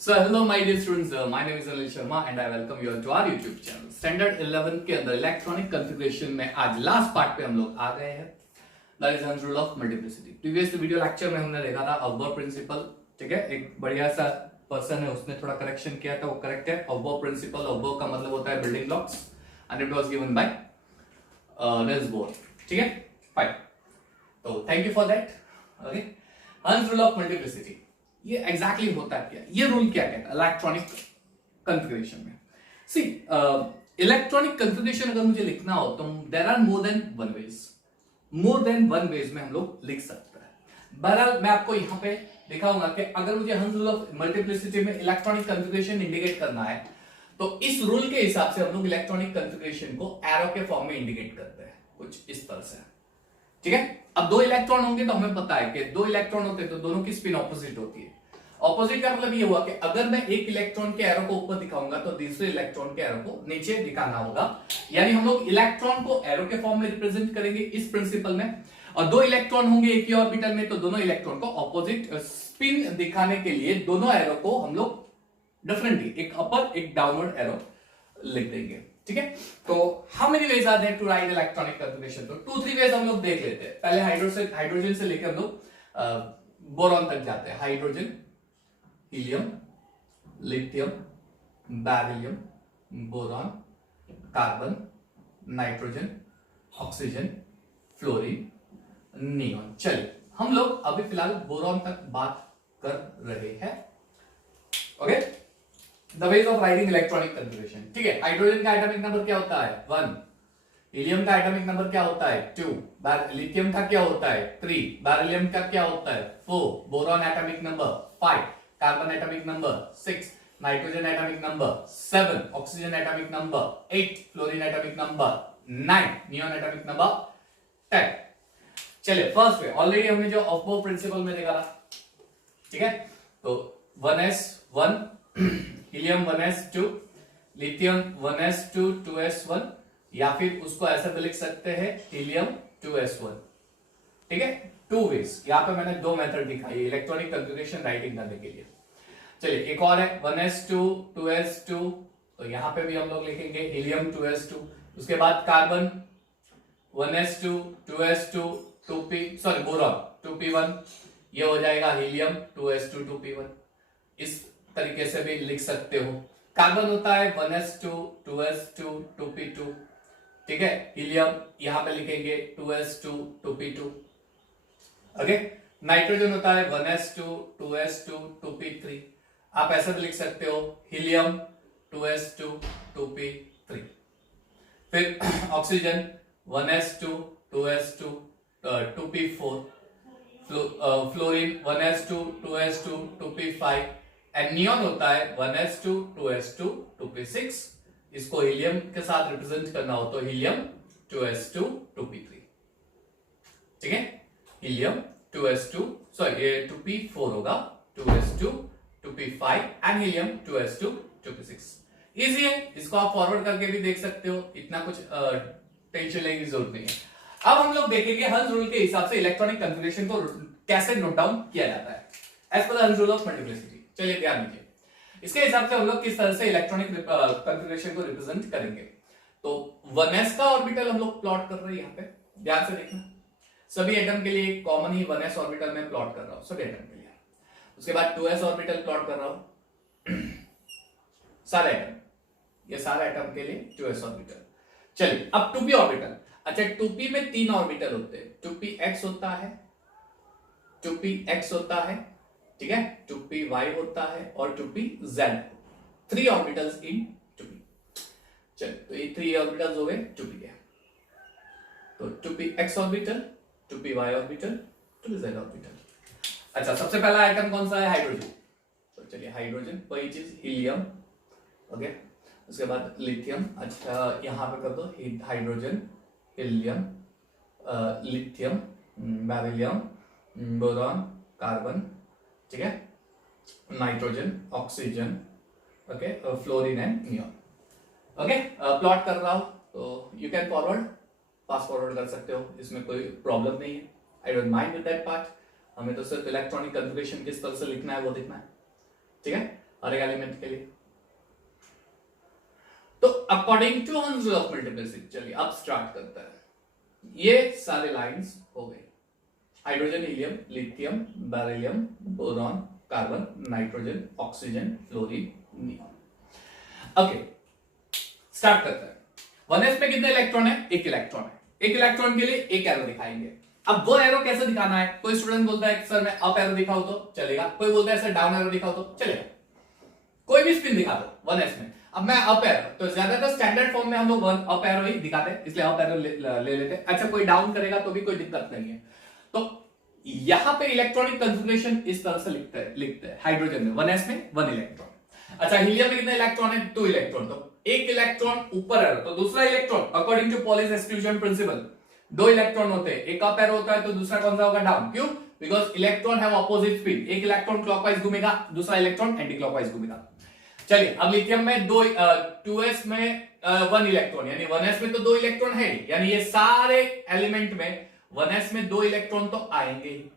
So hello my dear students, my name is Anil Sharma and I welcome you all to our YouTube channel. Standard 11 के अंदर electronic configuration में आज last part पे हम लोग आ गए हैं. That is Hund's rule of multiplicity. Previous video lecture में हमने देखा था अवबर्व प्रिंसिपल. ठीक है, एक बढ़िया सा पर्सन है, उसने थोड़ा करेक्शन किया था, वो करेक्ट है. अवबर्व प्रिंसिपल, अवबर्व का मतलब होता है building blocks and it was given by Nils bore. ठीक है, फाइन. तो thank you for that. Okay, Hund's rule of multiplicity ये एग्जैक्टली होता है क्या, ये रूल क्या कहता है इलेक्ट्रॉनिक कॉन्फ़िगरेशन में. सी इलेक्ट्रॉनिक कॉन्फ़िगरेशन अगर मुझे लिखना हो तो there are more than one ways में हम लोग लिख सकते हैं. बहरहाल मैं आपको यहाँ पे दिखाऊंगा कि अगर मुझे हंस रूल ऑफ मल्टीप्लिसिटी में इलेक्ट्रॉनिक कॉन्फ़िगरेशन इंडिकेट करना है तो इस रूल के हिसाब से हम लोग इलेक्ट्रॉनिक कॉन्फ़िगरेशन को एरो के फॉर्म में इंडिकेट करते हैं कुछ इस तरह से. ठीक है, अब दो इलेक्ट्रॉन होंगे तो हमें पता है कि दो इलेक्ट्रॉन होते हैं तो दोनों की स्पिन ऑपोजिट होती है. ऑपोजिट का मतलब ये हुआ कि अगर मैं एक इलेक्ट्रॉन के एरो को ऊपर दिखाऊंगा तो दूसरे इलेक्ट्रॉन के एरो को नीचे दिखाना होगा. यानी हम लोग इलेक्ट्रॉन को एरो के फॉर्म में रिप्रेजेंट करेंगे इस प्रिंसिपल में. और दो इलेक्ट्रॉन होंगे एक ही ऑर्बिटल में तो दोनों इलेक्ट्रॉन को ऑपोजिट स्पिन दिखाने के लिए दोनों एरो को हम लोग डिफरेंटली एक अपर एक डाउनवर्ड एरो लिख देंगे. ठीक है, तो how many ways are there to write electronic configuration. तो 2-3 वेज हम लोग देख लेते हैं. पहले हाइड्रोजन से लेकर हम लोग बोरॉन तक जाते हैं. Hydrogen, helium, lithium, beryllium, boron, carbon, nitrogen, oxygen, fluorine, neon. चलिए हम लोग अभी फिलहाल बोरॉन तक बात कर रहे हैं. Okay, the ways of writing electronic configuration. ठीक है, हाइड्रोजन का एटॉमिक नंबर क्या होता है 1. हीलियम का एटॉमिक नंबर क्या होता है 2. लिथियम का क्या होता है 3. बेरिलियम का क्या होता है 4. Boron atomic number 5. Carbon atomic number 6. Nitrogen atomic number 7. Oxygen atomic number 8. Fluorine atomic number 9. Neon atomic number 10. चलिए फर्स्ट पे ऑलरेडी हमने जो ऑफबोर प्रिंसिपल में देखा था. ठीक है, तो 1s1, helium 1s2, lithium 1s2 2s1, या फिर उसको ऐसा भी लिख सकते हैं हीलियम 2s1. ठीक है, टू वेज. यहां पे मैंने दो मेथड दिखाई इलेक्ट्रॉनिक कॉन्फ़िगरेशन राइटिंग करने के लिए. चलिए एक और है 1s2 2s2, तो यहां पे भी हम लोग लिखेंगे हीलियम 2s2. उसके बाद carbon 1s2 2s2 boron 2p1, ये हो जाएगा हीलियम 2s2 2p1. इस तरीके से भी लिख सकते हो. कार्बन होता है 1s2 2s2 2p2. ठीक है, हीलियम यहां पे लिखेंगे 2s2 2p2. ओके, नाइट्रोजन होता है 1s2 2s2 2p3. आप ऐसा भी लिख सकते हो हीलियम 2s2 2p3. फिर oxygen 1s2 2s2 2p4. Fluorine 1s2 2s2 2p5. And neon होता है 1s2 2s2 2p6. इसको हीलियम के साथ रिप्रेजेंट करना हो तो हीलियम 2s2 2p3. ठीक है, हीलियम 2s2 ये 2p4 होगा 2s2 2p5 and helium 2s2 2p6. Easy है, इसको आप फॉरवर्ड करके भी देख सकते हो, इतना कुछ टेंशन लेने की जरूरत नहीं है. अब हम लोग देखेंगे हंस रूल के हिसाब से इलेक्ट्रॉनिक कॉन्फ़िगरेशन को कैसे नोट डाउन किया जाता है एज पर हंस रूल ऑफ मल्टीप्लिसिटी. चलिए ध्यान दीजिए, इसके हिसाब से हम लोग किस तरह से इलेक्ट्रॉनिक कॉन्फ़िगरेशन को रिप्रेजेंट करेंगे. तो 1s का ऑर्बिटल हम लोग प्लॉट कर रहे हैं. यहाँ पे ध्यान से देखना, सभी एटम के लिए कॉमन ही 1s ऑर्बिटल में प्लॉट कर रहा हूं सभी एटम के लिए. उसके बाद 2s ऑर्बिटल प्लॉट कर रहा हूं सारे एटम, ये सारे एटम के लिए 2s ऑर्बिटल. चलिए अब 2p ऑर्बिटल. अच्छा, 2p में 3 ऑर्बिटल होते हैं. 2px होता है, 2px होता है, ठीक है, 2py होता है और 2pz. 3 ऑर्बिटल्स इन 2p. चलिए तो ये 3 ऑर्बिटल्स हो गए 2p के. तो 2px orbital, 2py orbital, 2pz orbital. अच्छा, सबसे पहला आइटम कौन सा है हाइड्रोजन. तो चलिए हाइड्रोजन, वही चीज हीलियम. ओके, उसके बाद लिथियम. अच्छा यहां पे कर दो hydrogen, helium, lithium, beryllium, boron, carbon. ठीक है, nitrogen, oxygen, okay, fluorine and neon. Okay, plot कर रहा हूं तो you can forward, fast forward कर सकते हो, इसमें कोई प्रॉब्लम नहीं है. I don't mind with that part. हमें तो सिर्फ इलेक्ट्रॉनिक कॉन्फ़िगरेशन किस तरह से लिखना है वो देखना है. ठीक है, हर एक एलिमेंट के लिए। तो अकॉर्डिंग टू हंस लॉ ऑफ मल्टीप्लिसिटी, चलिए अब स्टार्ट करते हैं। ये सारे लाइंस हो गए, hydrogen, helium, lithium, beryllium, boron, carbon, nitrogen, oxygen, fluorine, neon. Okay, start करते हैं। 1s में कितने इलेक्ट्रॉन है? एक इलेक्ट्रॉन है। एक इलेक्ट्रॉन के लिए एक एरो दिखाएंगे। अब वो एरो कैसे दिखाना है? कोई स्टूडेंट बोलता है सर मैं अप एरो दिखाऊं तो चलेगा, कोई बोलता है सर डाउन एरो दिखाओ तो चलेगा, कोई भी स्पिन दिखा दो 1s में। अब मैं अप एरो, तो ज्यादातर स्टैंडर्ड फॉर्म में हम लोग अप एरो ही दिखाते हैं, इसलिए अप एरो ले लेते हैं। अच्छा, कोई डाउन करेगा तो भी कोई दिक्कत नहीं है। तो यहां पे इलेक्ट्रॉनिक कॉन्फ़िगरेशन इस तरह से लिखते हैं हाइड्रोजन में 1s में 1 इलेक्ट्रॉन। अच्छा, हीलियम में कितने इलेक्ट्रॉन है? 2 इलेक्ट्रॉन। तो एक इलेक्ट्रॉन ऊपर एरो, तो दूसरा electron according to Pauli's exclusion principle 2 electron होते हैं, एक अप एरो होता है तो दूसरा कौन सा होगा? डाउन। क्यों? Because electron have opposite spin, एक इलेक्ट्रॉन क्लॉकवाइज घूमेगा, दूसरा इलेक्ट्रॉन एंटी क्लॉकवाइज घूमेगा। चलिए, अब लिथियम में 2s में 1 इलेक्ट्रॉन, यानी 1s में तो 2 इलेक्ट्रॉन है, यानी ये सारे एलिमेंट में 1s में 2 इलेक्ट्रॉन तो आएंगे ही।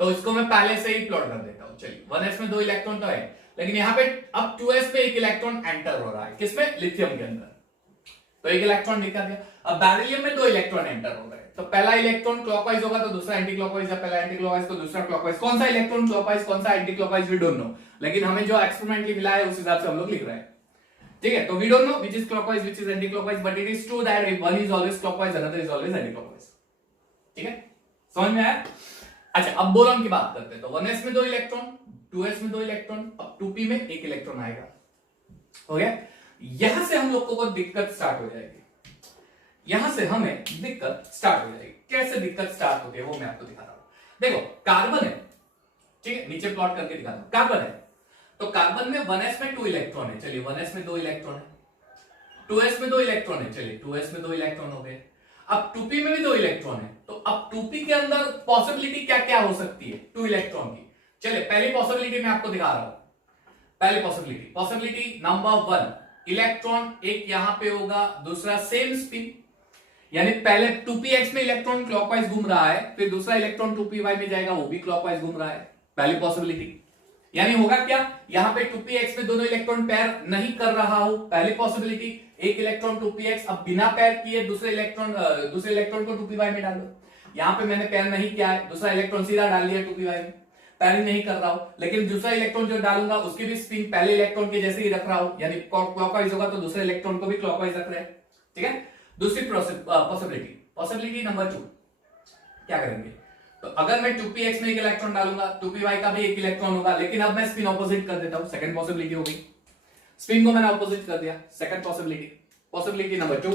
तो इसको मैं पहले से ही प्लॉट कर देता हूं। चलिए, 1s में 2 इलेक्ट्रॉन तो है, लेकिन यहां पे अब 2s पे एक इलेक्ट्रॉन एंटर हो रहा है, किसमें? लिथियम के अंदर, तो एक इलेक्ट्रॉन दिखा दिया। अब बेरिलियम में 2 इलेक्ट्रॉन एंटर हो रहे हैं, तो पहला इलेक्ट्रॉन क्लॉकवाइज होगा तो दूसरा एंटी क्लॉकवाइज, या पहला एंटी क्लॉकवाइज तो दूसरा क्लॉकवाइज। कौन सा इलेक्ट्रॉन क्लॉकवाइज, कौन सा anti clockwise, we don't know, लेकिन हमें जो एक्सपेरिमेंटली मिला है उस हिसाब से हम लोग लिख रहे हैं। ठीक है, तो we don't know which is clockwise which is anti clockwise, but it is true that one is always clockwise, another is always anti clockwise. ठीक है, समझ में आया? अच्छा, अब बोरॉन की बात करते हैं। तो 1s में 2 इलेक्ट्रॉन, 2s में 2 इलेक्ट्रॉन, अब 2p में 1 इलेक्ट्रॉन आएगा। हो गया? यहां से हम लोगों को दिक्कत स्टार्ट हो जाएगी, यहां से हमें दिक्कत स्टार्ट हो जाएगी। कैसे दिक्कत स्टार्ट होती है वो मैं आपको दिखाता हूं। देखो, कार्बन है, ठीक है, नीचे प्लॉट करके दिखाता हूं। कार्बन है, तो कार्बन में 1s में 2 इलेक्ट्रॉन है, चलिए 1s में 2 इलेक्ट्रॉन है। 2s में 2 इलेक्ट्रॉन है, चलिए 2s में 2 इलेक्ट्रॉन हो गए। अब 2p में भी 2 इलेक्ट्रॉन है, तो अब 2p के अंदर पॉसिबिलिटी क्या क्या हो सकती है 2 इलेक्ट्रॉन की? चलिए, पहली पॉसिबिलिटी मैं आपको दिखा रहा हूं। पहली पॉसिबिलिटी नंबर 1, इलेक्ट्रॉन एक यहां पे होगा, दूसरा सेम स्पिन, यानी पहले 2px में इलेक्ट्रॉन क्लॉकवाइज घूम रहा है, फिर दूसरा इलेक्ट्रॉन 2py में जाएगा, वो भी क्लॉकवाइज घूम रहा है। पहली पॉसिबिलिटी, यानी होगा क्या? यहां पे 2px में दोनों इलेक्ट्रॉन पेयर नहीं कर रहा हो, पहली पॉसिबिलिटी। एक इलेक्ट्रॉन 2px, अब बिना पेयर किए दूसरे इलेक्ट्रॉन को 2py में डाल दो। यहां पे मैंने पेयर नहीं किया है, दूसरा इलेक्ट्रॉन सीधा डाल दिया 2py में, पेयरिंग नहीं कर रहा हूं, लेकिन दूसरा इलेक्ट्रॉन जो डालूंगा उसकी भी स्पिन पहले इलेक्ट्रॉन के जैसे ही रख रहा हूं, यानी क्लॉकवाइज होगा तो दूसरे इलेक्ट्रॉन को भी क्लॉकवाइज रख रहे हैं। ठीक है, दूसरी पॉसिबिलिटी नंबर 2, क्या करेंगे? तो अगर मैं 2px में एक इलेक्ट्रॉन डालूंगा, 2py का भी एक इलेक्ट्रॉन होगा, लेकिन अब मैं स्पिन ऑपोजिट कर देता हूं। सेकंड पॉसिबिलिटी हो गई, स्पिन को मैंने ऑपोजिट कर दिया। Second possibility number 2,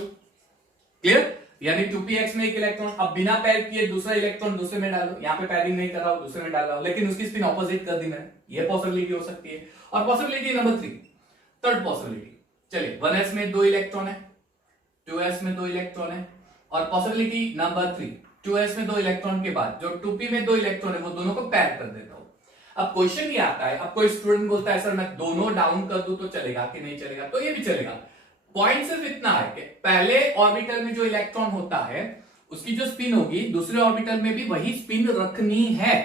clear? यानी 2px में एक इलेक्ट्रॉन, अब बिना पेयर किए दूसरा इलेक्ट्रॉन दूसरे में डालो, यहां पे पेयरिंग नहीं कर रहा हूं, दूसरे में डाल रहा हूं, लेकिन उसकी स्पिन ऑपोजिट कर दी मैंने, ये पॉसिबिलिटी हो सकती है। और पॉसिबिलिटी नंबर 3, थर्ड पॉसिबिलिटी, चलिए 1s में 2 इलेक्ट्रॉन है, 2s में 2 इलेक्ट्रॉन है, और पॉसिबिलिटी नंबर 3, 2s में 2 इलेक्ट्रॉन के बाद जो 2p में 2 इलेक्ट्रॉन है वो दोनों को पैर कर देता हूं। अब क्वेश्चन ये आता है, अब कोई स्टूडेंट बोलता है सर मैं दोनों डाउन कर दूं तो चलेगा कि नहीं चलेगा? तो ये भी चलेगा। पॉइंट सिर्फ इतना है कि पहले ऑर्बिटल में जो इलेक्ट्रॉन होता है उसकी जो स्पिन होगी दूसरे ऑर्बिटल में भी वही स्पिन रखनी है,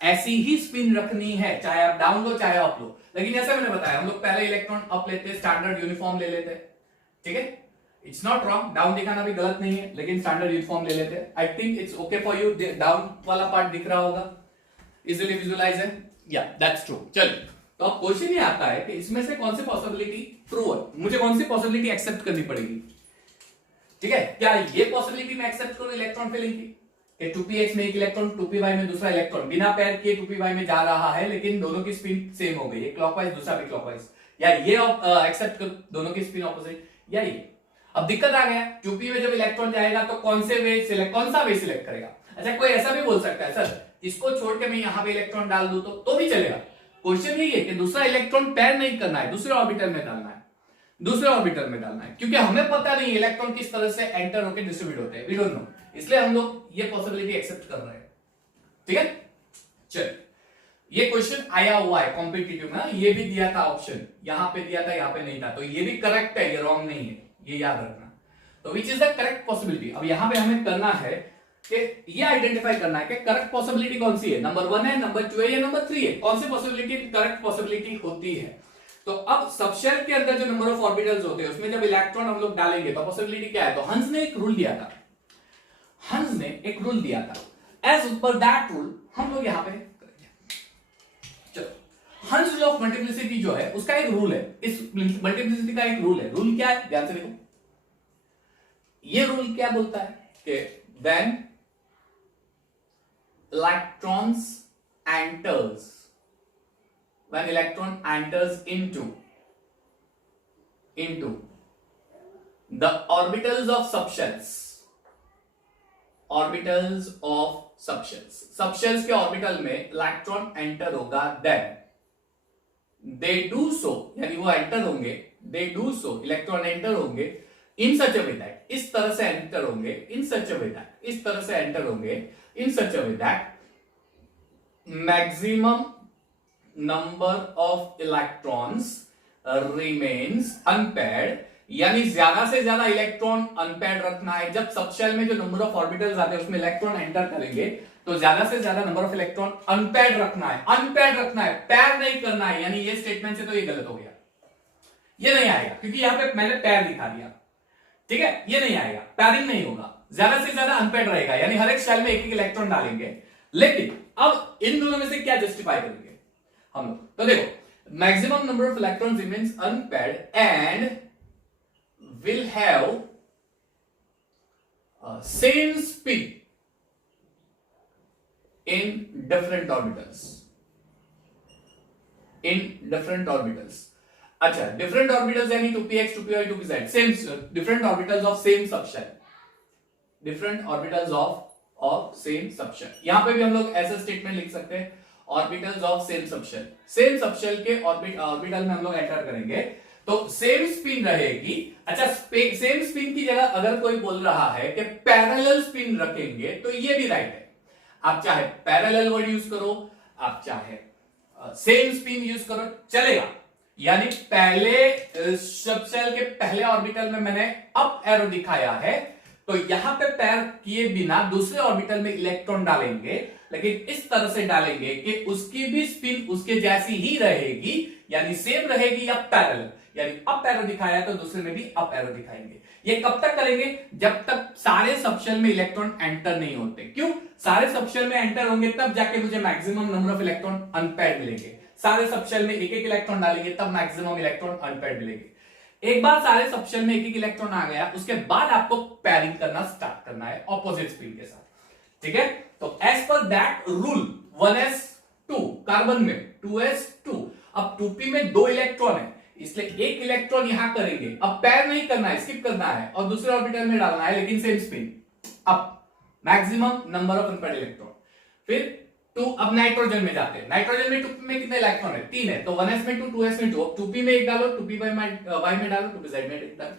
ऐसी ही स्पिन रखनी है, चाहे आप डाउन लो चाहे अप लो। लेकिन जैसे मैंने बताया, हम लोग पहले इलेक्ट्रॉन अप लेते, स्टैंडर्ड यूनिफॉर्म ले लेते, ठीक है, इट्स नॉट रॉन्ग, डाउन दिखाना भी गलत नहीं है, लेकिन स्टैंडर्ड यूनिफॉर्म ले लेते हैं। I think it's okay for you, down वाला पार्ट दिख रहा होगा, इजीली विजुअलाइज है, या दैट्स ट्रू। चलिए, तो अब क्वेश्चन ये आता है कि इसमें से कौन सी पॉसिबिलिटी ट्रू है, मुझे कौन सी पॉसिबिलिटी एक्सेप्ट करनी पड़ेगी? ठीक है, क्या ये पॉसिबिलिटी मैं एक्सेप्ट करूं इलेक्ट्रॉन फिलिंग की, कि 2px में एक इलेक्ट्रॉन 2py में दूसरा इलेक्ट्रॉन बिना पैर किए 2py में जा रहा है, लेकिन दोनों की स्पिन सेम हो गई, एक क्लॉकवाइज दूसरा भी क्लॉकवाइज, या ये एक्सेप्ट करूं दोनों की स्पिन ऑपोजिट, या ये? अब दिक्कत आ गया, 2p में जब इलेक्ट्रॉन जाएगा तो कौन सा वे सिलेक्ट करेगा? अच्छा, कोई ऐसा भी बोल सकता है सर इसको छोड़ के मैं यहां पे इलेक्ट्रॉन डाल दूं तो भी चलेगा। क्वेश्चन यही है कि दूसरा इलेक्ट्रॉन पैर नहीं करना है, दूसरे ऑर्बिटल में डालना है, क्योंकि हमें पता नहीं इलेक्ट्रॉन किस तरह से एंटर होकर डिस्ट्रीब्यूट होते हैं, वी डोंट नो, इसलिए हम लोग ये पॉसिबिलिटी एक्सेप्ट कर रहे हैं। ठीक है, चल ये क्वेश्चन आया हुआ है कॉम्पिटिटिव में, ये भी दिया था ऑप्शन, यहां पे दिया था, यहां पे नहीं था, तो ये भी करेक्ट है, ये रॉन्ग नहीं है, ये याद रखना। तो which is the correct possibility? अब यहां पे हमें करना है कि ये आइडेंटिफाई करना है कि करेक्ट पॉसिबिलिटी कौन सी है, नंबर 1 है, नंबर 2 है या नंबर 3 है, कौन सी पॉसिबिलिटी करेक्ट पॉसिबिलिटी होती है। तो अब सबशेल के अंदर जो नंबर ऑफ ऑर्बिटल्स होते हैं उसमें जब इलेक्ट्रॉन हम लोग डालेंगे तो पॉसिबिलिटी क्या है, तो हंस ने एक रूल दिया था, हंस ने एक रूल दिया था, एज पर दैट रूल हम लोग यहां पे करेंगे। चलो, हंस रूल ऑफ मल्टीप्लिसिटी जो है उसका एक रूल है, इस मल्टीप्लिसिटी का एक रूल है। रूल क्या है, ध्यान से देखो, ये रूल क्या बोलता है कि when electrons enters when electron enters into the orbitals of subshells के ऑर्बिटल में इलेक्ट्रॉन एंटर होगा, then they do so, यानी वो एंटर होंगे, they do so, electron enter होंगे in such a way that, इस तरह से एंटर होंगे, in such a way that, इस तरह से एंटर होंगे in such a way that maximum number of electrons remains unpaired, यानी ज्यादा से ज्यादा इलेक्ट्रॉन अनपेयर्ड रखना है। जब सबशेल में जो नंबर ऑफ ऑर्बिटल्स आते हैं उसमें इलेक्ट्रॉन एंटर करेंगे तो ज्यादा से ज्यादा नंबर ऑफ इलेक्ट्रॉन अनपेयर्ड रखना है, अनपेयर्ड रखना है, पेयर नहीं करना है। यानी ये स्टेटमेंट से तो ये गलत हो गया, ये नहीं आएगा क्योंकि यहां पे मैंने पेयर दिखा दिया, ठीक है, ये नहीं आएगा, पेयरिंग नहीं होगा, ज्यादा से ज्यादा अनपेयर्ड रहेगा, यानी हर एक शेल में एक एक इलेक्ट्रॉन डालेंगे। लेकिन अब इन दोनों में से क्या जस्टिफाई करेंगे हम लोग, तो देखो, maximum number of electrons remains unpaired and will have same spin in different orbitals, अच्छा, डिफरेंट ऑर्बिटल्स यानी 2px 2py 2pz, same different orbitals of same subshell, different orbitals of same subshell. यहां पे भी हम लोग ऐसा स्टेटमेंट लिख सकते हैं, ऑर्बिटल्स ऑफ सेम सबशेल के ऑर्बिटल में हम लोग एंटर करेंगे तो सेम स्पिन रहेगी। अच्छा, सेम स्पिन की जगह अगर कोई बोल रहा है कि पैरेलल स्पिन रखेंगे तो ये भी राइट है, आप चाहे पैरेलल वर्ड यूज करो, आप चाहे सेम स्पिन यूज करो, चलेगा। यानी पहले सबशेल के पहले ऑर्बिटल में मैंने अप एरो दिखाया है तो यहां पे पैर किए बिना दूसरे ऑर्बिटल में इलेक्ट्रॉन डालेंगे, लेकिन इस तरह से डालेंगे कि उसकी भी स्पिन उसके जैसी ही रहेगी, यानी सेम रहेगी या पैरेलल, यानी अप एरो दिखाया है तो दूसरे में भी अप एरो दिखाएंगे। ये कब तक करेंगे, जब तक सारे सबशेल में इलेक्ट्रॉन एंटर नहीं होते। क्यों, सारे सबशेल में एंटर होंगे तब जाके मुझे maximum number of electron unpaired मिलेंगे। सारे सबशेल में एक एक इलेक्ट्रॉन डालेंगे तब मैक्सिमम इलेक्ट्रॉन अनपेयर्ड मिलेंगे। एक बार सारे सबशेल में एक एक इलेक्ट्रॉन आ गया, उसके बाद आपको पेयरिंग करना स्टार्ट करना है ऑपोजिट स्पिन के साथ, ठीक है। तो as per that rule 1s2 carbon में 2s2, अब 2p में 2 इलेक्ट्रॉन है इसलिए एक इलेक्ट्रॉन यहां करेंगे, अब पेयर नहीं करना है, स्किप करना है और दूसरे ऑर्बिटल में डालना है, लेकिन सेम स्पिन, अब maximum number of unpaired electron. फिर 2, अब नाइट्रोजन में जाते हैं, नाइट्रोजन में 2p में कितने इलेक्ट्रॉन है, 3 है, तो 1s में 2, 2s में 2, 2p में 1 डालो, 2py में डालो, 2pz में 1 डालो।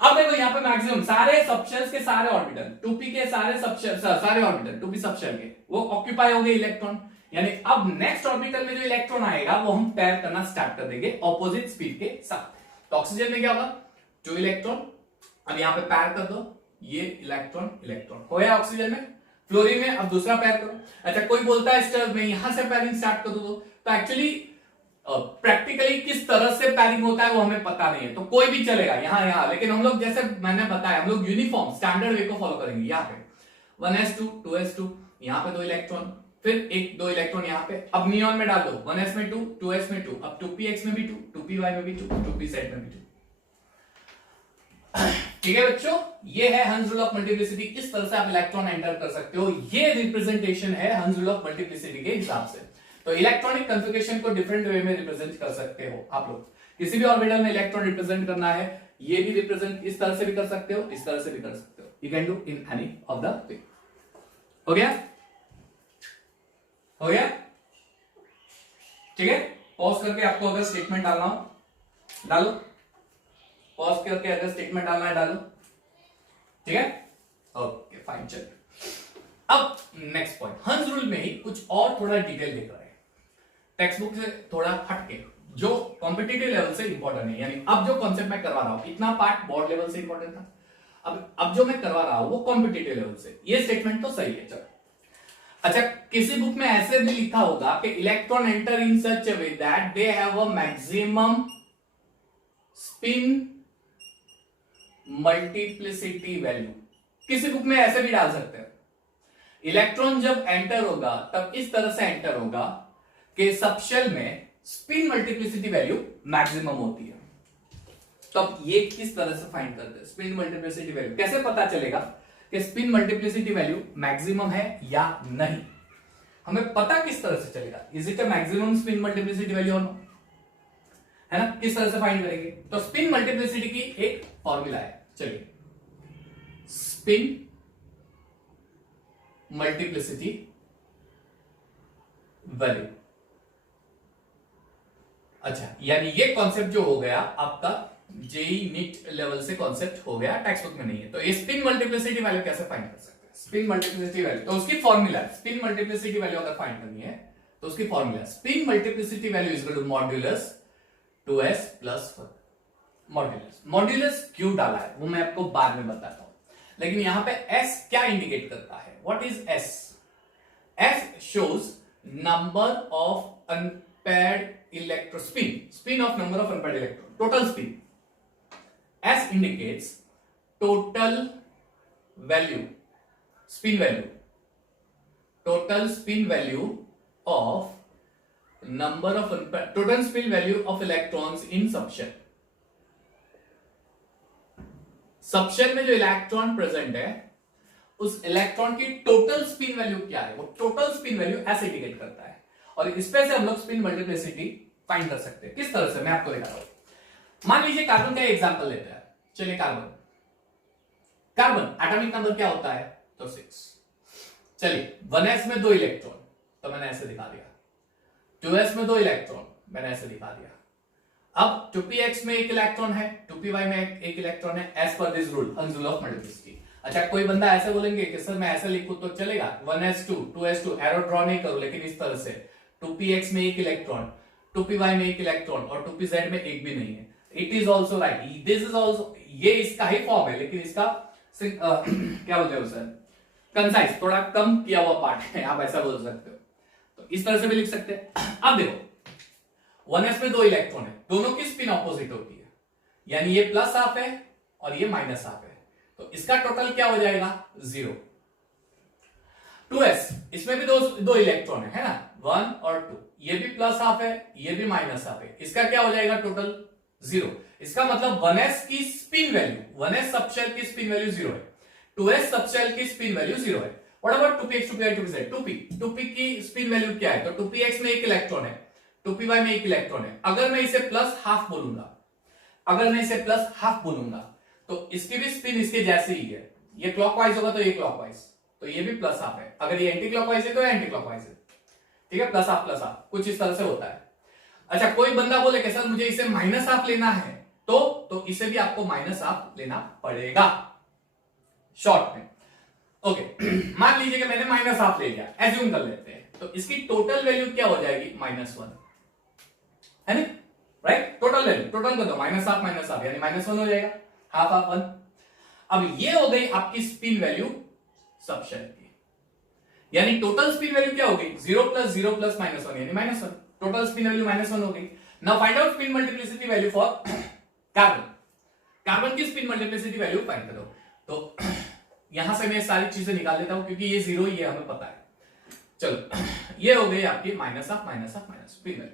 अब देखो यहां पे मैक्सिमम सारे सबशेल्स के सारे ऑर्बिटल, 2p के सारे सबशेल, सारे ऑर्बिटल 2p सबशेल के वो ऑक्यूपाई हो गए इलेक्ट्रॉन, यानी अब नेक्स्ट ऑर्बिटल में जो इलेक्ट्रॉन आएगा वो हम पेयर करना स्टार्ट कर देंगे ऑपोजिट स्पीड के साथ। तो ऑक्सीजन में क्या होगा, 2 इलेक्ट्रॉन, अब यहां पे पेयर कर दो, ये इलेक्ट्रॉन हो गया ऑक्सीजन में। फ्लोरीन में अब दूसरा पेयर करो। अच्छा, कोई बोलता है स्टर में यहां से पेयरिंग स्टार्ट कर दो, तो एक्चुअली प्रैक्टिकली किस तरह से पेयरिंग होता है वो हमें पता नहीं है, तो कोई भी चलेगा यहां, लेकिन हम लोग जैसे मैंने बताया हम लोग यूनिफॉर्म स्टैंडर्ड वे को फॉलो करेंगे। यहाँ पे 1s2 2s2, यहाँ पे 2 इलेक्ट्रॉन, फिर 2 इलेक्ट्रॉन यहाँ पे, अब नियॉन में डाल दो, 1s में 2, 2s में 2, अब 2px में भी 2, 2py में भी 2, 2pz में भी 2। ठीक है बच्चों, ये है हंस रूल ऑफ मल्टीप्लिसिटी, इस तरह से आप इलेक्ट्रॉन एंटर कर सकते हो। ये रिप्रेजेंटेशन है हंस रूल ऑफ मल्टीप्लिसिटी के हिसाब से। तो इलेक्ट्रॉनिक कॉन्फ़िगरेशन को डिफरेंट वे में रिप्रेजेंट कर सकते हो आप लोग। किसी भी ऑर्बिटल में इलेक्ट्रॉन रिप्रेजेंट करना है, ये भी रिप्रेजेंट इस तरह से भी कर सकते हो, इस तरह से भी कर सकते हो। You can do in any of the way. हो गया, हो गया, ठीक है। पॉज करके आपको अगर स्टेटमेंट डालना हो डालो, पॉज करके अगर स्टेटमेंट डालना है डालो, ठीक है। ओके फाइन, चलिए अब नेक्स्ट पॉइंट, हंस रूल में ही कुछ और थोड़ा डिटेल देख रहे हैं, टेक्स्ट बुक से थोड़ा हटके, जो कॉम्पिटिटिव लेवल से इंपॉर्टेंट है। यानी अब जो कॉन्सेप्ट मैं करवा रहा हूं, इतना पार्ट बोर्ड लेवल से इंपॉर्टेंट था, अब जो मैं करवा रहा हूं वो कॉम्पिटिटिव लेवल से, ये स्टेटमेंट तो सही है। चलो अच्छा, किसी बुक में ऐसे भी लिखा होगा कि electron enter in such a way that they have a maximum spin multiplicity value, किसी बुक में ऐसे भी डाल सकते हैं। इलेक्ट्रॉन जब एंटर होगा तब इस तरह से एंटर होगा कि सबशेल में स्पिन मल्टीप्लिसिटी वैल्यू मैक्सिमम होती है। तो अब ये किस तरह से फाइंड करते हैं स्पिन मल्टीप्लिसिटी वैल्यू, कैसे पता चलेगा कि स्पिन मल्टीप्लिसिटी वैल्यू मैक्सिमम है या नहीं? हमें पता किस तरह से चलेगा, is it a maximum spin multiplicity value और नो, है ना? किस तरह से फाइंड करेंगे? तो स्पिन मल्टीप्लिसिटी की एक फॉर्मूला है, चलिए स्पिन मल्टीप्लिसिटी वैल्यू। अच्छा, यानी ये कॉन्सेप्ट जो हो गया आपका जेई नीट लेवल से कॉन्सेप्ट हो गया, टेक्स्ट बुक में नहीं है। तो ये स्पिन मल्टीप्लिसिटी वैल्यू कैसे फाइंड कर सकते हैं? स्पिन मल्टीप्लिसिटी वैल्यू तो उसकी फॉर्मूला है, स्पिन मल्टीप्लिसिटी वैल्यू अगर फाइंड करनी है तो उसकी formula spin multiplicity value is equal to modulus 2s plus 1। Modulus क्यों डाला है वो मैं आपको बाद में बताता हूं, लेकिन यहां पे s क्या इंडिकेट करता है? What is s? s shows number of unpaired electron spin of number of unpaired electron, total spin. S indicates total value, spin value, total spin value of number of unpaired, total spin value of electrons in subshell. Subshell में जो electron present है उस electron की total spin value क्या है, वो total spin value ऐसे indicate करता है। और इस पे से हम लोग स्पिन मल्टीप्लिसिटी फाइंड कर सकते हैं। किस तरह से, मैं आपको दिखा रहा हूं। मान लीजिए कार्बन का एग्जांपल लेते हैं। चलिए कार्बन एटॉमिक नंबर क्या होता है? तो 6। चलिए 1s में 2 इलेक्ट्रॉन, तो मैंने ऐसे दिखा दिया। 2s में 2 इलेक्ट्रॉन, मैंने ऐसे दिखा दिया। अब 2px में 1 इलेक्ट्रॉन है, 2py में 1 इलेक्ट्रॉन है, एज पर दिस रूल, हंस रूल ऑफ मल्टीप्लिसिटी। अच्छा, कोई बंदा ऐसे बोलेंगे कि सर मैं ऐसे लिखूं तो चलेगा, 1s2 2s2 एरो ड्रॉ नहीं करूं, लेकिन इस तरह से 2px में 1 इलेक्ट्रॉन, 2py में 1 इलेक्ट्रॉन और 2pz में 1 भी नहीं है। It is also right, this is also, ये इसका ही फॉर्म है, लेकिन इसका क्या बोलते हैं सर, कंसाइज, थोड़ा कम किया हुआ पार्ट है, आप ऐसा बोल सकते हो। तो इस तरह से भी लिख सकते हैं। अब देखो 1s में 2 इलेक्ट्रॉन है, दोनों की स्पिन ऑपोजिट होती है, यानी ये प्लस हाफ है और ये माइनस हाफ है, तो इसका टोटल क्या हो जाएगा? 0। 2s, इसमें भी दो इलेक्ट्रॉन है ना, 1 और 2, ये भी प्लस हाफ है, ये भी माइनस हाफ है, इसका क्या हो जाएगा टोटल? 0। इसका मतलब 1s की स्पिन वैल्यू, 1s सबशेल की स्पिन वैल्यू 0 है, 2s सबशेल की स्पिन वैल्यू 0 है। What about 2px 2py 2pz? 2p की स्पिन वैल्यू क्या है? तो 2px में 1 इलेक्ट्रॉन है, 2py में 1 इलेक्ट्रॉन है। अगर मैं इसे प्लस हाफ बोलूंगा, तो इसकी भी स्पिन इसके जैसे ही है, ये क्लॉकवाइज होगा तो ये क्लॉकवाइज, तो ये भी प्लस हाफ है। अगर ये एंटी क्लॉकवाइज है तो एंटी क्लॉकवाइज है, ठीक है, प्लस हाफ, कुछ इस तरह से होता है। अच्छा, कोई बंदा बोले कि सर मुझे इसे माइनस हाफ लेना है, तो इसे भी आपको माइनस हाफ लेना पड़ेगा शॉर्ट में। ओके मान लीजिए कि मैंने माइनस हाफ ले लिया, एज्यूम कर लेते हैं, तो इसकी टोटल वैल्यू क्या हो जाएगी? -1, है ना, राइट? टोटल वैल्यू, टोटल कर दो, माइनस हाफ यानी -1 हो जाएगा, हाफ 1। अब ये हो गई आपकी स्पिन वैल्यू सबशेल की, यानी टोटल स्पिन वैल्यू क्या होगी? 0 + 0 + -1 यानी -1, टोटल स्पिन वैल्यू -1 हो गई। Now find out spin multiplicity value for carbon की स्पिन मल्टीप्लिसिटी वैल्यू फाइंड करो। तो यहां से मैं सारी चीजें निकाल लेता हूं क्योंकि ये 0 ही है, हमें पता है। चलो ये हो गई आपकी -हाफ स्पिन वैल्यू,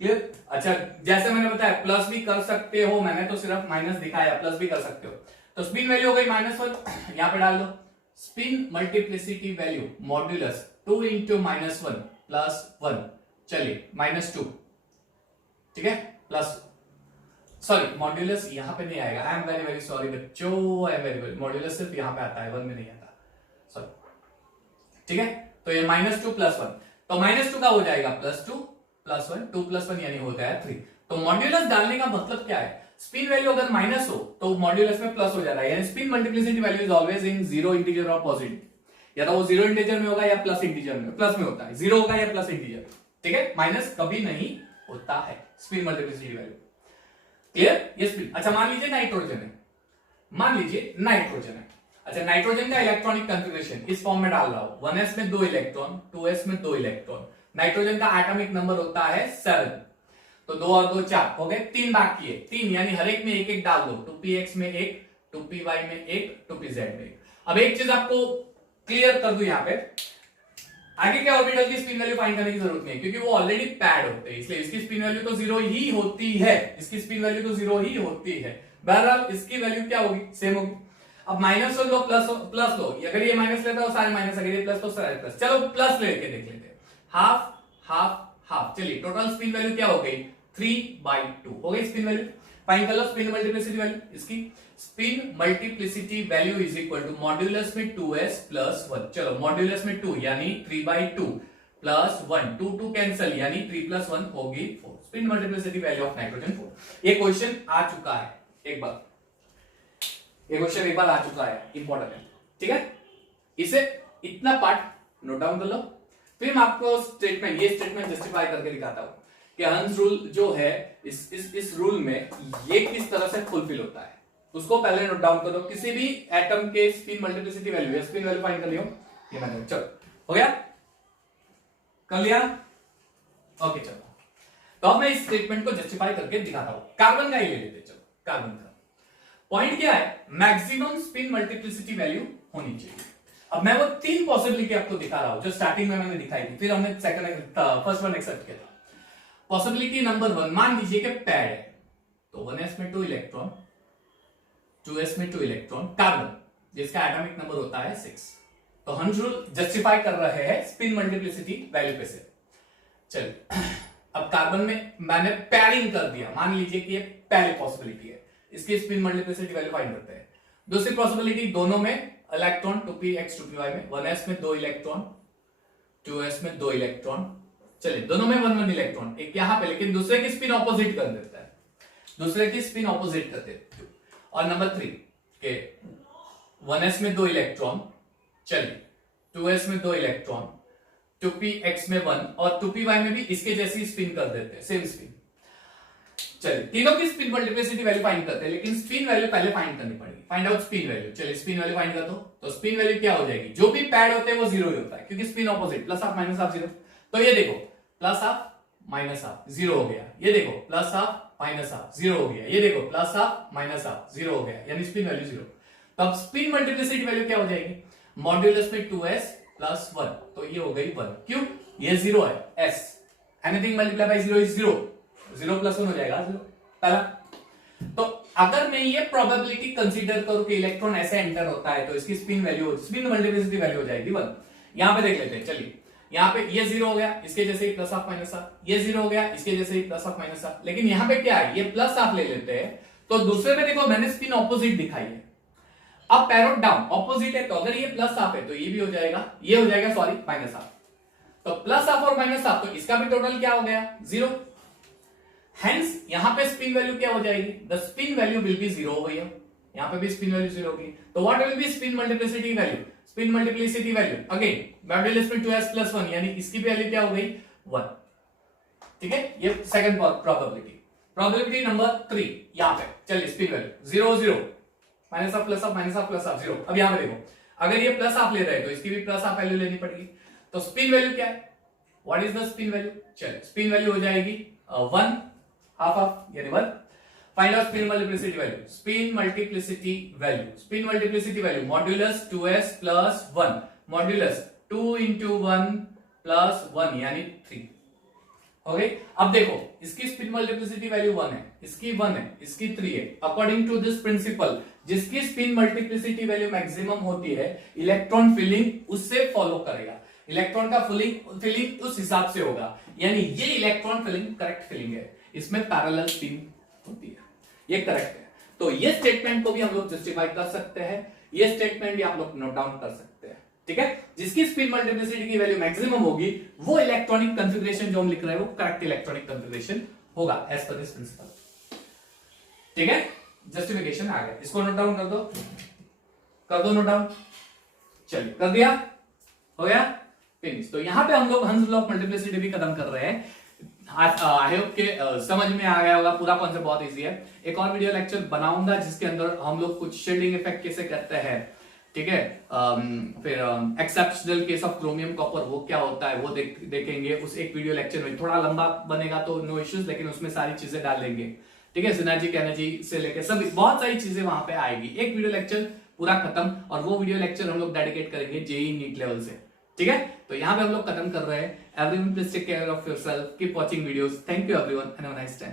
क्लियर? अच्छा, जैसे मैंने बताया प्लस भी कर सकते हो, मैंने तो सिर्फ माइनस दिखाया, प्लस भी कर सकते हो। तो स्पिन वैल्यू हो गई -1, यहां पे डाल दो स्पिन मल्टीप्लिसिटी वैल्यू मॉड्यूलस 2 × -1 + 1, चलिए -2, ठीक है, प्लस सॉरी मॉड्यूलस यहां पे नहीं आएगा, आई एम वेरी सॉरी बच्चों, आई एम वेरी मॉड्यूलस सिर्फ यहां पे आता है, 1 में नहीं आता, सॉरी, ठीक है। तो ये -2 + 1, तो -2 का हो जाएगा +2 + 1, 2 + 1 यानी होता है 3। तो मॉड्यूलस डालने का मतलब क्या है? स्पिन वैल्यू अगर माइनस हो तो मॉड्यूलस में प्लस हो जाता है, यानी spin multiplicity value is always in 0 integer और पॉजिटिव, या तो वो 0 इंटीजर में होगा या प्लस इंटीजर में, प्लस में होता है, 0 होगा या प्लस इंटीजर, ठीक है, माइनस कभी नहीं होता है स्पिन मल्टीप्लिसिटी वैल्यू, क्लियर? ये स्पिन। अच्छा मान लीजिए नाइट्रोजन है, मान लीजिए नाइट्रोजन है। अच्छा, नाइट्रोजन का इलेक्ट्रॉनिक कॉन्फ़िगरेशन इस फॉर्म में डाल रहा हूं, 1s में 2 इलेक्ट्रॉन, 2s में 2 इलेक्ट्रॉन। नाइट्रोजन का एटॉमिक नंबर होता है 7, तो 2 और 2 4 हो गए, 3 बाकी है, 3 यानी हर एक में एक एक डाल दो, 2px में एक, 2py में एक, 2pz में एक। अब एक चीज आपको क्लियर कर दूं, यहां पे आगे के ऑर्बिटल की स्पिन वैल्यू फाइंड करने की जरूरत नहीं है, क्योंकि वो ऑलरेडी पैड होते हैं, इसलिए इसकी स्पिन वैल्यू तो 0 ही होती है, इसकी स्पिन वैल्यू तो 0 ही होती है। बहरहाल इसकी वैल्यू क्या होगी, सेम होगी। अब माइनस लो, प्लस लो, अगर ये माइनस लेता है सारे माइनस, अगर ये प्लस तो सारे प्लस। चलो प्लस लेके देख लेते हैं, हाफ हाफ हाफ। चलिए टोटल स्पिन वैल्यू क्या हो गई, 3/2 हो गई स्पिन वैल्यू। फाइंड कर लो स्पिन मल्टीप्लिसिटी वैल्यू। इसकी spin multiplicity value is equal to modulus में 2s प्लस 1। चलो मॉड्यूलस में 2 यानी 3/2 प्लस 1, 2 2 कैंसिल यानी 3 प्लस 1 होगी 4। Spin multiplicity value of nitrogen 4। ये क्वेश्चन आ चुका है एक बार, ये क्वेश्चन एक बार आ चुका है, इंपॉर्टेंट है, ठीक है। इसे इतना पार्ट नोट डाउन कर लो, फिर मैं आपको स्टेटमेंट, ये स्टेटमेंट जस्टिफाई करके दिखाता हूं कि हंस रूल जो है इस रूल में ये किस तरह से फुलफिल होता है, उसको पहले नोट डाउन कर दो। किसी भी एटम के spin multiplicity value, spin value find कर लियो, ये मैंने, चलो हो गया, कर लिया, ओके चलो। तो अब मैं इस स्टेटमेंट को जस्टिफाई करके दिखाता हूं। कार्बन का ही ले लेते, चलो कार्बन का पॉइंट क्या है, मैक्सिमम स्पिन मल्टीप्लिसिटी वैल्यू होनी चाहिए। अब मैं वो 3 पॉसिबिलिटी आपको दिखा रहा हूं जो स्टार्टिंग में मैंने दिखाई थी, फिर हमने फर्स्ट वन एक्सेप्ट किया था। पॉसिबिलिटी नंबर 1, मान लीजिए कि पैड है, तो 1s में 2 इलेक्ट्रॉन, 2s में 2 इलेक्ट्रॉन, कार्बन जिसका एटॉमिक नंबर होता है 6। तो हंस रूल जस्टिफाई कर रहे हैं स्पिन मल्टीप्लिसिटी वैल्यू पे से। चलिए अब कार्बन में मैंने पैरिंग कर दिया, मान लीजिए कि ये पहली पॉसिबिलिटी है, इसकी स्पिन मल्टीप्लिसिटी वैल्यू फाइंड करते हैं। दूसरी पॉसिबिलिटी, दोनों में इलेक्ट्रॉन 2px 2py में, 1s में 2 इलेक्ट्रॉन, 2s में 2 इलेक्ट्रॉन, चलिए दोनों में 1 1 इलेक्ट्रॉन, एक यहां पे, लेकिन दूसरे की स्पिन ऑपोजिट कर देता है, दूसरे की स्पिन ऑपोजिट कर देते हैं। और नंबर 3 के 1s में 2 इलेक्ट्रॉन, चलिए 2s में 2 इलेक्ट्रॉन, 2px में 1 और 2py में भी इसके जैसी स्पिन कर देते हैं, सेम स्पिन। चलिए तीनों की स्पिन मल्टीप्लिसिटी वैल्यू फाइंड करते हैं, लेकिन स्पिन वैल्यू पहले फाइंड करनी पड़ेगी। फाइंड आउट स्पिन वैल्यू, चलिए स्पिन वैल्यू फाइंड कर दो। तो स्पिन वैल्यू क्या हो जाएगी, जो भी पैड होते हैं वो 0 ही होता है, क्योंकि spin opposite, plus half minus half 0। तो ये देखो प्लस हाफ माइनस हाफ 0 हो गया, ये देखो प्लस हाफ माइनस हाफ 0 हो गया, ये देखो प्लस हाफ माइनस हाफ 0 हो गया, यानी स्पिन वैल्यू 0। तो अब स्पिन मल्टीप्लिसिटी वैल्यू क्या हो जाएगी, मॉड्यूलस में 2s प्लस 1, तो ये हो गई 1, क्यों, ये 0 है, s anything multiply by 0 is 0, 0 plus 1 हो जाएगा 0 पहला। तो अगर मैं ये प्रोबेबिलिटी कंसीडर करूं कि इलेक्ट्रॉन ऐसे एंटर होता है, तो इसकी spin value, spin multiplicity value हो जाएगी 1। यहां पे देख लेते हैं, चलिए यहां पे ये 0 हो गया, इसके जैसे ही प्लस हाफ माइनस हाफ, ये 0 हो गया, इसके जैसे ही प्लस हाफ माइनस हाफ, लेकिन यहां पे क्या है, ये प्लस हाफ ले लेते हैं, तो दूसरे में देखो मैंने स्पिन ऑपोजिट दिखाई है। अब पैरोट डाउन ऑपोजिट है, तो अगर ये प्लस हाफ है तो ये भी हो जाएगा, ये हो जाएगा सॉरी माइनस हाफ, तो प्लस हाफ और माइनस हाफ, तो इसका भी टोटल क्या हो गया 0। हेंस यहां पे स्पिन वैल्यू क्या हो जाएगी, the spin value will be 0 हो गई है, यहां पे भी स्पिन वैल्यू 0 होगी। तो what will be spin multiplicity value, spin multiplicity value again modulus में 2s प्लस 1, यानी इसकी वैल्यू क्या हो गई 1, ठीक है। ये सेकंड प्रोबेबिलिटी। प्रोबेबिलिटी नंबर 3 यहां पे, चलिए spin value 0 0 minus half plus half minus half plus half 0। अब यहां पे देखो, अगर ये प्लस हाफ ले रहे हैं तो इसकी भी प्लस हाफ वैल्यू लेनी पड़ेगी। तो स्पिन वैल्यू क्या है, what is the spin value, चलिए स्पिन वैल्यू हो जाएगी 1 हाफ हाफ यानी 1। Find out spin multiplicity value, spin multiplicity value, spin multiplicity value modulus 2s plus 1, modulus 2 into 1 plus 1 यानी 3 हो गई। अब देखो इसकी स्पिन मल्टीप्लिसिटी वैल्यू 1 है, इसकी 1 है, इसकी 3 है। अकॉर्डिंग टू दिस प्रिंसिपल, जिसकी स्पिन मल्टीप्लिसिटी वैल्यू मैक्सिमम होती है, इलेक्ट्रॉन फिलिंग उससे फॉलो करेगा, इलेक्ट्रॉन का फिलिंग उस हिसाब से होगा, यानी ये इलेक्ट्रॉन फिलिंग करेक्ट फिलिंग है, इसमें पैरेलल स्पिन होती है, ये करेक्ट है। तो ये स्टेटमेंट को भी हम लोग जस्टिफाई कर सकते हैं, ये स्टेटमेंट भी आप लोग नोट डाउन कर सकते हैं, ठीक है। जिसकी स्पिन मल्टीप्लिसिटी की वैल्यू मैक्सिमम होगी, वो इलेक्ट्रॉनिक कॉन्फ़िगरेशन जो हम लिख रहे हैं वो करेक्ट इलेक्ट्रॉनिक कॉन्फ़िगरेशन होगा एज पर दिस प्रिंसिपल, ठीक है। जस्टिफिकेशन आ गया, इसको नोट डाउन कर दो नोट डाउन, चलिए कर दिया, हो गया फिनिश। तो यहां पे हम लोग हंस लॉ ऑफ मल्टीप्लिसिटी भी खत्म कर रहे हैं। आई होप के समझ में आ गया होगा, पूरा कॉन्सेप्ट बहुत इजी है। एक और वीडियो लेक्चर बनाऊंगा जिसके अंदर हम लोग कुछ शील्डिंग इफेक्ट कैसे करते हैं, ठीक है। फिर exceptional case of chromium copper वो क्या होता है वो देखेंगे उस एक वीडियो लेक्चर में। थोड़ा लंबा बनेगा तो नो इश्यूज, लेकिन उसमें सारी चीजें डालेंगे, ठीक है। सिनर्जिक एनर्जी से लेकर सभी बहुत सारी चीजें वहां पे आएगी। एक वीडियो लेक्चर पूरा खत्म, और वो वीडियो लेक्चर हम लोग डेडिकेट करेंगे जेई नीट लेवल से, ठीक है। तो यहाँ पे हम लोग खत्म कर रहे हैं। Everyone please take care of yourself, keep watching videos. Thank you everyone and have a nice time.